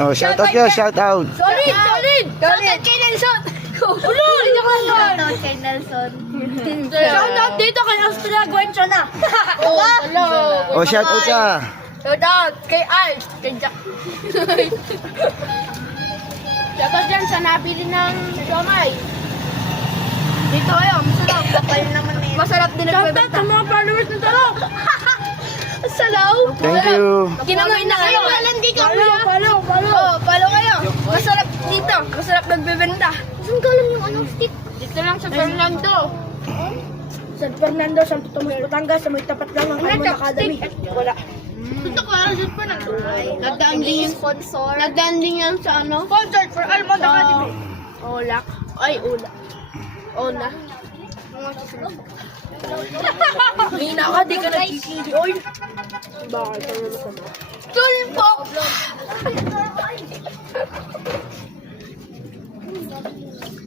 Oh, shout out nyo, shout out. Solid! Solid! Solid kay Nelson! Ulo! Shoutout kay Nelson. Shout out dito kay Austria Gwencho na! Oh, hello! Oh, shout out ka. Shout out kay Ice! Kay Jack! Shout out dyan sa nabili ng siomay. Dito kayo, masarap. Kapal naman eh. Masarap din Shout out nagbebenta. sa mga followers ng Talok. Salaw! Thank you. Kinamoy na kayo. Hindi ka Follow kayo. Masarap dito. Masarap nagbebenta. Saan galing yung anong stick? Dito lang sa Fernando. San Fernando, Santo Tomas, Batangas, sa may tapat lang ng Almond Academy. Wala. Ito ko, shoot pa na. Nagdaan din yung sponsor. Nagdaan din yan sa ano? Sponsored for Almond Academy. Olak. Ay, Ula. Ola. Mina ka, di ka nagkikili. Oy. Bakit? Tulpo!